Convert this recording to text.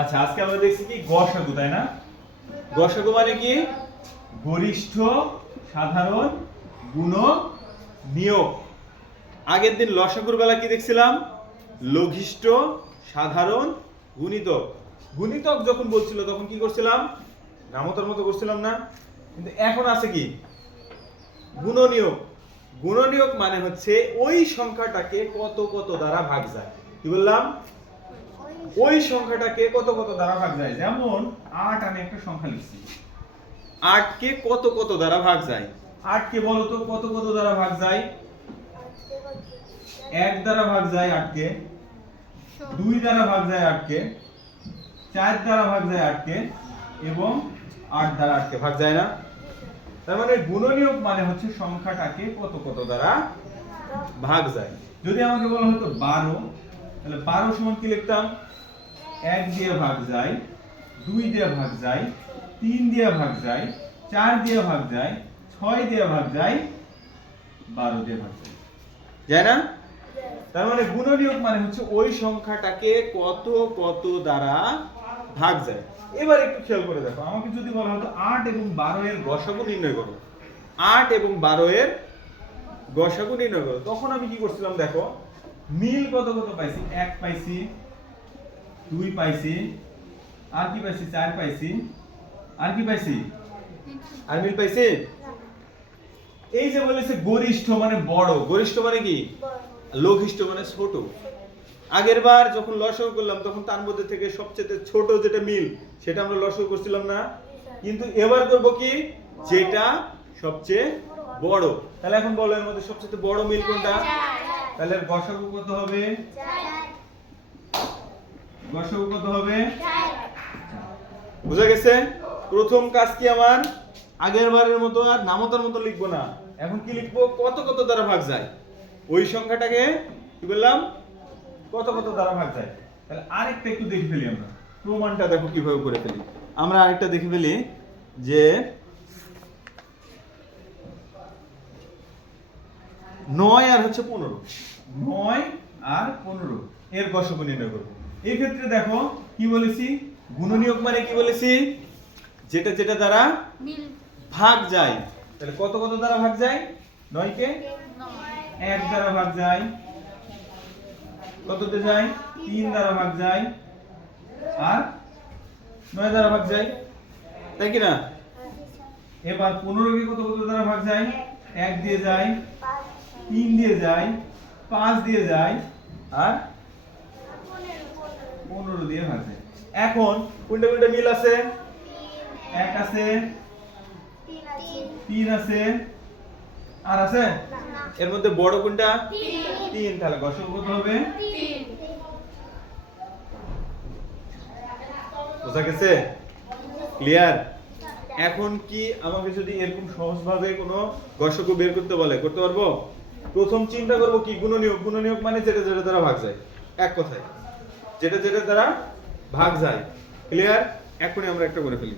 আচ্ছা, আজকে আমরা দেখছি কি গসাগু, তাই না? গসাগু মানে কি? গরিষ্ঠ, সাধারণ, গুণক, নিয়োগ। আগের দিন লসাগুর বেলা কি দেখছিলাম? লঘিষ্ঠ, সাধারণ, গুণিতক। গুণিতক যখন বলছিল তখন কি করছিলাম? নামতার মতো করছিলাম না? কিন্তু এখন আছে কি? গুণনীয়ক। গুণনীয়ক মানে হচ্ছে ওই সংখ্যাটাকে কত কত দ্বারা ভাগ যায়। কি বললাম? ওই সংখ্যাটাকে কত কত দ্বারা ভাগ যায়। যেমন 8, আমি একটা সংখ্যা লিখছি। 8 কে কত কত দ্বারা ভাগ যায়? 8 কে বলো তো কত কত দ্বারা ভাগ যায়? 1 দ্বারা ভাগ যায় 8 কে, 2 দ্বারা ভাগ যায় 8 কে, 4 দ্বারা ভাগ যায় 8 কে এবং 8 দ্বারা 8 কে ভাগ যায় না? তার মানে গুণনীয়ক মানে হচ্ছে সংখ্যাটাকে কত কত দ্বারা ভাগ যায়। যদি আমাকে বলা হতো 12, তাহলে 12 সমান কি লিখতাম? 1 দিয়ে ভাগ যায়, 2 দিয়ে ভাগ যায়, 3 দিয়ে ভাগ যায়, 4 দিয়ে ভাগ যায়, 6 দিয়ে ভাগ যায়, 12 দিয়ে ভাগ যায়। যায় না? তার মানে গুণনীয়ক মানে হচ্ছে ওই সংখ্যাটাকে কত কত দ্বারা ভাগ যায়। এবার একটু খেয়াল করে দেখো, আমাকে যদি বলা হতো 8 এবং 12 এর গসাগু নির্ণয় করো, 8 এবং 12 এর গসাগু নির্ণয় করো, তখন আমি কি করছিলাম দেখো, মিল কত কত পাইছি? 1 পাইছি, 2 পাইছি, আর কি পাইছি? 4 পাইছি, আর কি পাইছি? আর মিল পাইছি? এই যে বলেছে গরিষ্ঠ মানে বড়, গরিষ্ঠ মানে কি? লঘিষ্ঠ মানে ছোট। আগের বার যখন লসাগু করলাম তখন তার মধ্যে থেকে সবচেয়ে ছোট যেটা মিল সেটা আমরা লসাগু করছিলাম না? কিন্তু এবার করব কি? যেটা সবচেয়ে বড়। তাহলে এখন বলো এর মধ্যে সবচেয়ে বড় মিল কোনটা? তাহলে গসাগু কত হবে? গসাগু কত হবে? বুঝা গেছে? প্রথম কাজ কি আমার? আগের বারের মতো আর নামতার মতো লিখবো না, এখন কি লিখবো? কত কত দ্বারা ভাগ যায় ওই সংখ্যাটাকে। কি বললাম? কত কত দ্বারা ভাগ যায়। তাহলে আরেকটা একটু দেখে ফেলি আমরা, প্রমাণটা দেখো কিভাবে করে ফেলি। আমরা আরেকটা দেখে ফেলি যে 9 আর হচ্ছে 15, 9 আর 15 এর গসাগু নির্ণয় করব। এই ক্ষেত্রে দেখো কি বলেছি? গুণনীয়ক মানে কি বলেছি? যেটা যেটা দ্বারা ভাগ যায়। তাহলে কত কত দ্বারা ভাগ যায়? 9 কে 1 দ্বারা ভাগ যায়, কততে যায়? 3 দ্বারা ভাগ যায়, আর 9 দ্বারা ভাগ যায়, তাই কি না? এবার 15 কে কত কত দ্বারা ভাগ যায়? 1 দিয়ে যায়, 3 দিয়ে যায়, 5 দিয়ে যায়, আর 15 দিয়ে ভাগ যায়। এখন কোনটা কোনটা মিল আছে? 1 আছে, 3 আছে, আর আছে? এর মধ্যে বড় কোনটা? 3। তাহলে গসাগু কত হবে? বুঝা গেছে? ক্লিয়ার? এখন কি আমাকে যদি এরকম সহজভাবে কোনো গসাগু বের করতে বলে, করতে পারবো? প্রথম চিন্তা করব কি? গুণনীয়ক। গুণনীয়ক মানে যেটা যেটা দ্বারা ভাগ যায়, এক কথায় যেটা যেটা দ্বারা ভাগ যায়। ক্লিয়ার? এখনই আমরা একটা করে ফেলি।